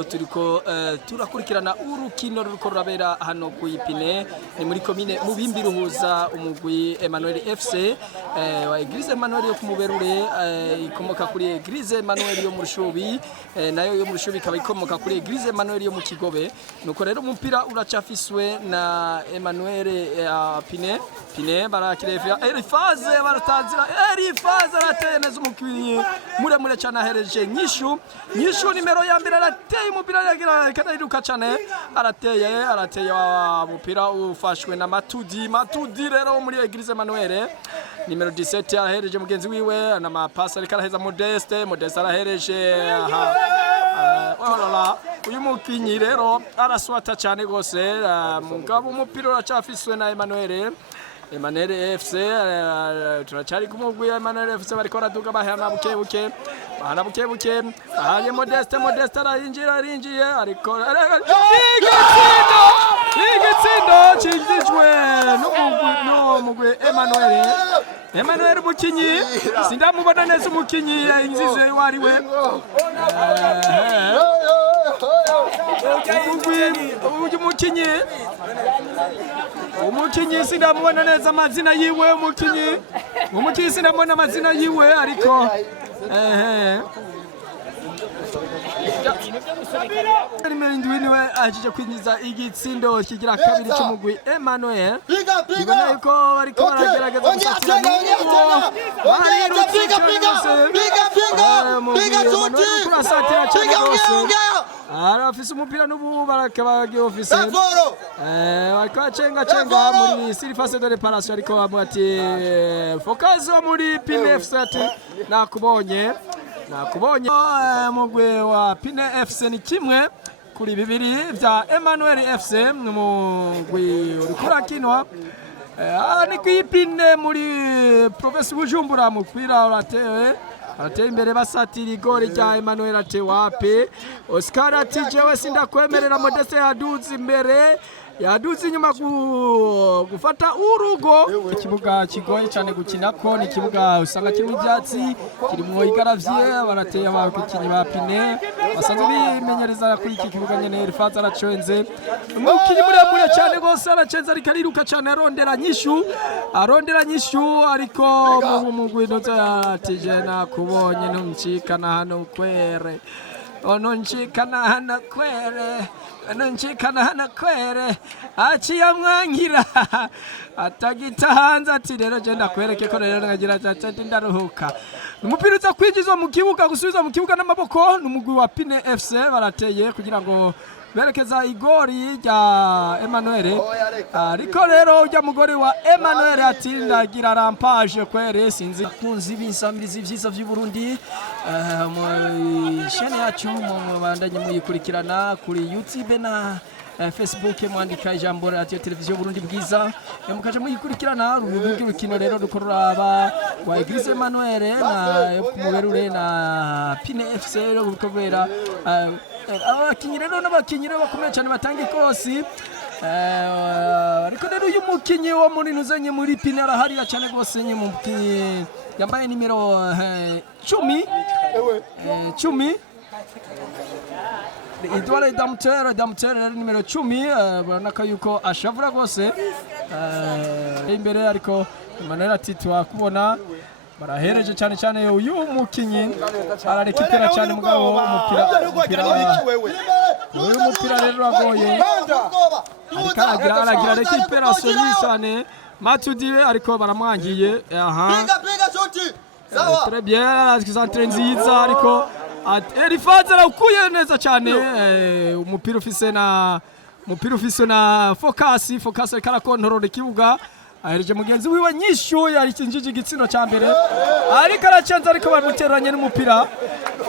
turiko turakurikirana urukino ruriko rurabera hano ku ipine ni muri komine Mubimbi ruhuza umugwi Emmanuel FC wa Eglise Emmanuel yo kumuberure ikomoka kuri Eglise Emmanuel yo mu Rushubi nayo yo mu Rushubi ikaba ikomoka kuri Eglise Emmanuel yo mu Kigobe nuko rero umupira uracafiswe na Emmanuel Pine barakirevya Elifaze baratanzira Elifaze arateye neza umukinyi muremure cyane ahereje nyishu nimero ya mbere arateye umupira yagira kanairuka cyane arateye umupira ufashwe na Matudi rero muri Eglise Emmanuel nimero 17 ahereje mugenzi wiwe na mapasa ariko araheza Modeste arahereje uyu mukinyi rero araswata cyane gose mugabo umupira uracafiswe na Emmanuel FC turacari kumugwi Emmanuel FC bariko raduga bahana bukebuke ahanye Modeste arinjiye ariko igitsindo kigijwe n'umugwi Emmanuel mukinyi sindamubona neza umukinyi inzize wariwe uyu umukinyi sindamubona neza amazina yiwe umukinyi sindamubona amazina yiwe ariko niwe ajije kwinjiza igitsindo kigira kabiri cy'umugwi Emmanuel ibona yuko bariko baragerageza gusatira arafise umupira n'ubu barakabage office bariko cenga muri surface de réparation ariko bamwati focus muri Pine FC ati nakubonye mugwe wa Pine FC ni kimwe kuri bibiri vya Emmanuel FC mugwe urikura kinwa ni kwipine muri Province Bujumbura mupira urateye imbere basatira igori rya Emmanuel ate wapi Oscar ati jewe sindakwemerera Modeste yaduze inyuma gufata urugo ikibuga kigoye cyane gukinako ni kibuga usanga kirimo ibyatsi kirimo igaravye barateye abakinnyi ba Pine basanzwe bimenyereza kuri iki kibuga nyene Elifaze aracenze umukinnyi muremure cyane gose aracenze ariko ariruka cyane arondera nyishu ariko mu gwinoza yatije nakubonye ntumcikana hano kwere nonchikana kwere aciye mwankira atagita hanze ati rero je ndakwereke ko rero ngagira ati ndaruhuka umupira uza kwinjizwa mu kibuga gusubiza mu kibuga n'amaboko n'umugwi wa Pine FC barateye kugira ngo berekeza igori rya Emmanuel ariko rero ujya mugori wa Emmanuel ati ndagira rampage kwere sinzi kunzi binsamiriza ivyiza vy'u Burundi mu chaîne yacu mu bandanye muyikurikirana kuri YouTube na Facebook mwandika ijambo radio televiziyo Burundi bwiza mukaje muyikurikirana urukino rero rukoraba wa Eglise Emmanuel na kumuberure na Pine FC rero gukobera abakinyi rero n'abakinyi bakomeye cyane batanga ikosi ariko rero uyu mukinyi wo muri nuzanye muri Pine araharira cyane gose nyumukinyi yambaye nimero 10 Edouard Damter nimero 10 banaka yuko ashavura gose imbere ariko Emmanuel ati twakubona barahereje cyane uyu mukinyi ararekipera cyane mugabo umupira rero agoye aragira rekipera solution Matudi ariko baramwangiye très bien centre nziza ariko Elifaze arakuye neza cyane umupira ufise na focus ariko arakontorora ikibuga ahereje mugenzi wiwe nyishu yarikinjije igitsino cya mbere ariko aracenza ariko bamuteranye n'umupira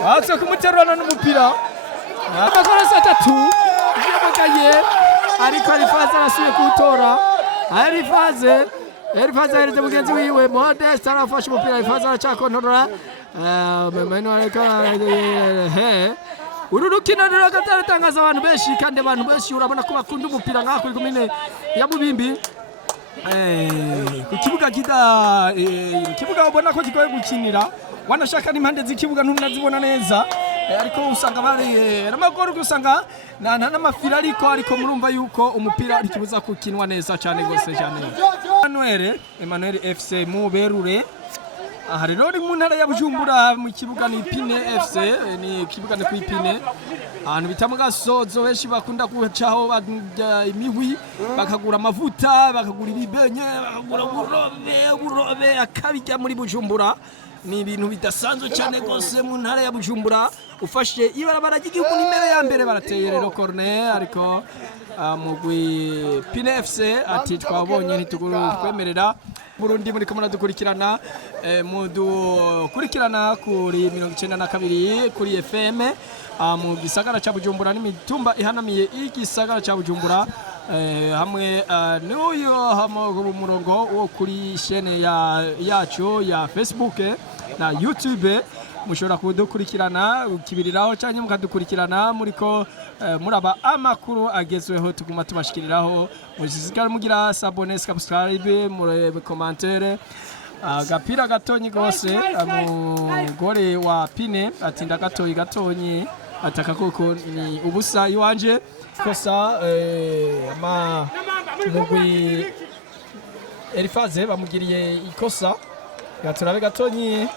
batse kumuterana n'umupira amakosa 3 yabagaye ariko Elifaze arasuye kutora Elifaze ahereje mugenzi wiwe Modeste arafashe umupira Elifaze aracakontorora uru rukino rero gatatangaza abantu benshi kandi abantu benshi urabona ko bakunda umupira nk'ako kumine ya Mubimbi ku kibuga kibuga ubona ko kigoye gukinira wanashaka n'impande z'ikibuga ntunazibona neza ariko usanga bari n'amagoro usanga n'amafira ariko murumva yuko umupira ari kibuza kukinwa neza cyane gose cyane. Emmanuel FC mu Berure aha rero ni mu ntara ya Bujumbura mu kibuga ni Ipine FC ni kibuga ni kwipine ahantu bita mu Gasozo benshi bakunda kucaho imihwi bakagura amavuta bakagura ibibenye bakagura uburobe akabijya muri Bujumbura ni ibintu bidasanzwe cyane gose mu ntara ya Bujumbura ufashe ibarabara ry'igihugu nimero ya mbere barateye rero corner ariko mugwi Pine FC ati twabonye ntituguru kwemerera Burundi muri kamera dukurikirana mudukurikirana kuri 92 kuri FM mu gisagara ca Bujumbura n'imitumba ihanamiye igisagara ca Bujumbura hamwe n'uyo murongo wo kuri chaîne yacu ya Facebook na YouTube mushobora kudukurikirana ukibiriraho cyane mukadukurikirana muriko muraba amakuru agezweho tuguma tubashikiriraho mushishikara mugira s'abonner subscribe murebe commentaire agapira gatonyi gose umugore wa Pine atinda gatonyi ataka koko ni ubusa iwanje kosa ama mugwi Elifaze bamugiriye ikosa gaturabe gatonyi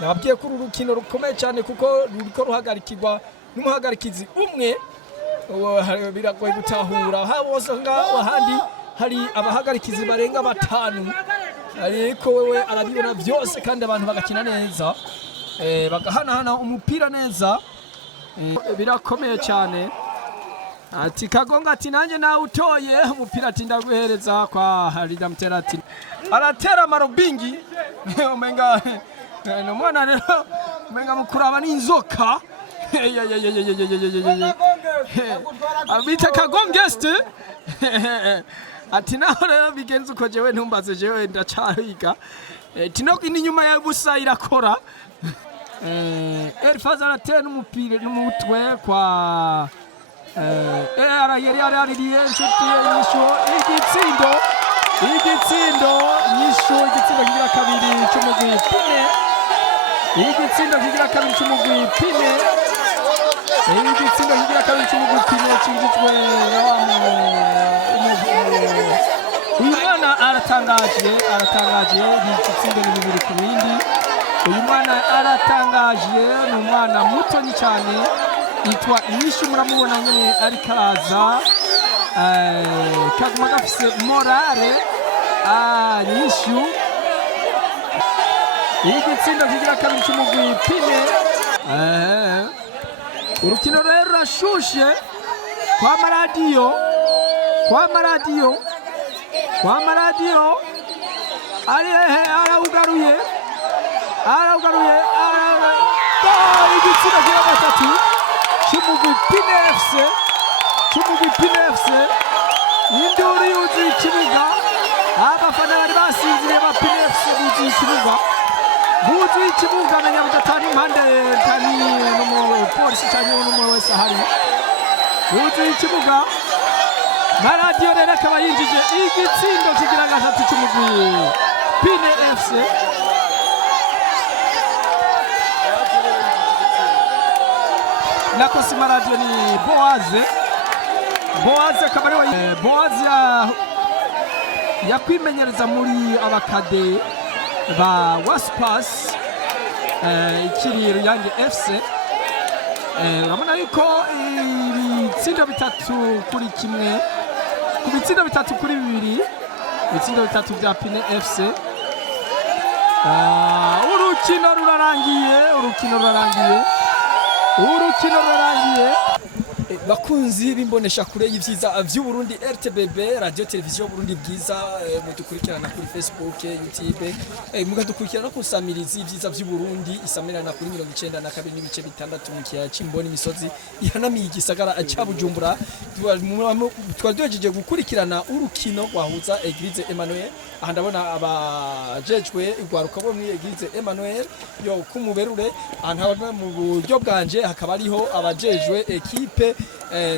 nababwiye ko urukino rukomeye cyane kuko ruriko ruhagarikirwa n'umuhagarikizi umwe biragoye gutahura habose ngaho ahandi hari abahagarikizi barenga batanu ariko wewe arabibona byose kandi abantu bagakina neza bagahanahana umupira neza birakomeye cyane ati Kagonga ati nanjye nawe utoye umupira ati ndaguhereza kwa Harida Mutera ati aratera marobingi umenga no mwana rero umenga mukuraba n'inzoka abita Kagongeste ati naho rero bigenze uko jewe ntumbaze jewe ndacariga tino inyuma ya busa irakora Elifaze aratera n'umupira n'umutwe kwa araririye inshuti y'isho igitsindo kigira kabiri cy'umugwi Pine igitsindo kigira kabiri cy'umugwi Pine igitsindo kigira kabiri cy'umugwi Pine cy'igitwe uyu mwana aratangaje igitsindo ni bibiri ku bindi uyu mwana aratangaje ni umwana muto cyane yitwa Inyishu muramubona nyene ariko araza kaguma gafise morale Inyishu igitsindo kigira kabiri cy'umugwi Pine urukino rero rashushe kwa maradiyo ari araugaruye igitsindo kigira gatatu cy'umugwi Pine FC induru yuzuye ikibuga abafana bari basinziriye ba Pine FC buzuye ikibuga menya budatanga impande tani n'umupolisi cyangwa n'umwe wese ahari buzuye ikibuga maradiyo rero akaba yinjije igitsindo kigira gatatu cy'umugwi Pine FC nakosi maradiyo ni Boaze akaba ariwe Boaze yakwimenyereza muri abakade ba Waspas ikiri Ruyange FC urabona yuko ibitsindo bitatu kuri kimwe ku bitsindo bitatu kuri bibiri ibitsindo bitatu bya Pine FC urukino rurarangiye bakunzi bimbonesha kure y'ivyiza vy'Uburundi RTBB radio televiziyo Burundi bwiza mudukurikirana kuri Facebook YouTube mugadukurikirana ku samirizi y'ivyiza vy'Uburundi isamirana kuri 92 n'ibice bitandatu mu kiya cimboni misozi ihanamiye igisagara ca Bujumbura twadojeje gukurikirana urukino rwahuza Eglise Emmanuel aha ndabona abajejwe igwaruka bo muri Eglise Emmanuel yo kumuberure aha mu buryo bwanje hakaba ariho abajejwe ekipe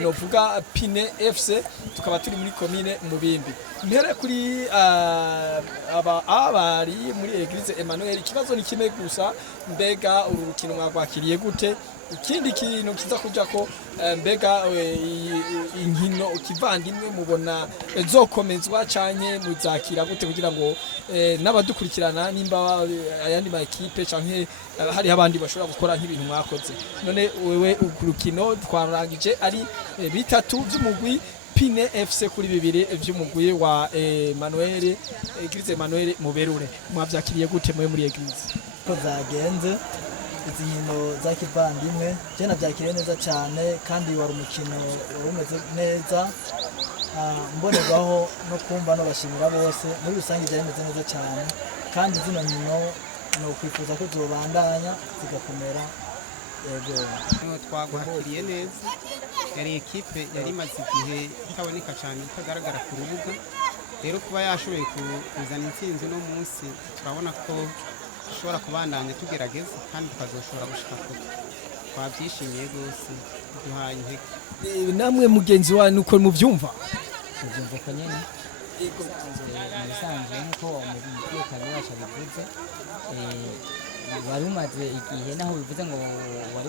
novuga Pine FC tukaba turi muri commune Mubimbi mpere kuri abari muri Eglise Emmanuel ikibazo ni kimwe gusa mbega uru rukino mwagwakiriye gute ikindi kintu kiza kuja ko mbega inkino kivandimwe mubona zokomezwa canke muzakira gute kugira ngo n'abadukurikirana nimba ayandi ma equipe canke hari abandi bashobora gukora nk'ibintu mwakoze none wewe urukino twarangije ari bitatu by'umugwi Pine FC kuri bibiri vy'umugwi wa Emmanuel Eglise Emmanuel Muberure mwavyakiriye gute mwe muri Eglise ko zagenze izi nkino za kivandimwe je navyakiriye neza cyane kandi wari umukino umeze neza mbonerwaho no kumva no bashimira bose muri rusange byari bimeze neza cyane kandi zino nkino no kwifuza ko zobandanya zigakomera yego twagwakiriye neza yari ekipe yari imaze igihe itaboneka cyane itagaragara ku rubuga rero kuba yashoboye kuzana intsinzi no munsi turabona ko dushobora kubandanya tugerageza kandi tukazoshobora gushika kure twabyishimiye rwose duhaye intege namwe mugenzi wanyu uko muvyumva ubyumva ko nyene musanzwe nkuko umutekano wacu abivuze wari umaze igihe naho bivuze ngo wari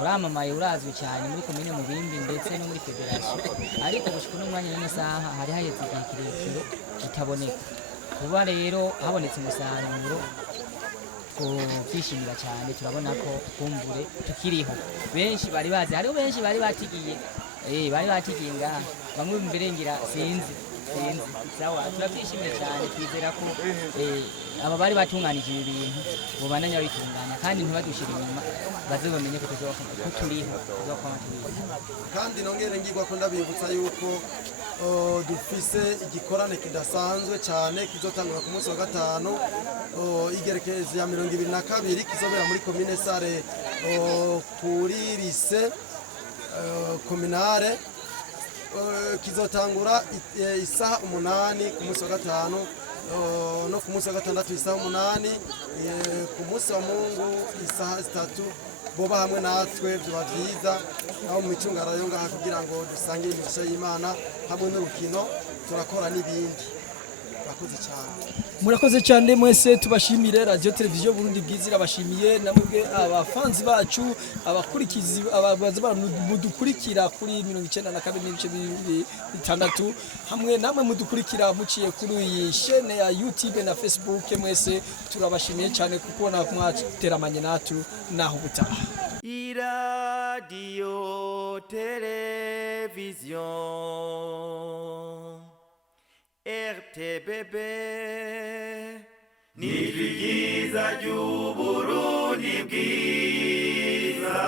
waramamaye urazwi cyane muri komine Mubimbi ndetse no muri federation ariko gushika n'umwanya w'isaha hari haheze igihe kirekire kitaboneka kuba rero habonetse umusaruro twishimira cyane turabona ko kumbure tukiriho benshi bari bazi hariho benshi bari batigiye ngaha bamwe mbirengera sinzi sawa turabyishimiye cyane twizera ko aba bari batunganije ibi bintu bubandanya bitunganya kandi ntibadushire inyuma bazobamenye ko turiho kandi nongere ngirwa ko ndabibutsa yuko dufise igikorane kidasanzwe cyane kizotangura ku munsi wa gatanu igerekezo ya 22 kizobera muri commune Sare kuri lycée communale kizotangura isaha 8 ku munsi wa gatanu no ku munsi wa gatandatu isaha 8 ku munsi wa Mungu isaha 3 boba hamwe natwe byo byiza aho mu micungara yo ngaha kugira ngo dusange imigisha y'Imana hamwe n'urukino turakora n'ibindi bakoze cyane murakoze cyane mwese tubashimire radio televiziyo Burundi bwizira bashimiye namwe abafanzi bacu abakurikizi ababaza mudukurikira kuri 92.6 hamwe namwe mudukurikira muciye kuri iyi chaîne ya YouTube na Facebook mwese turabashimiye cyane kuko mwateramanye natu naho butaha Radio televiziyo RTBB ni byiza by'Uburundi bwiza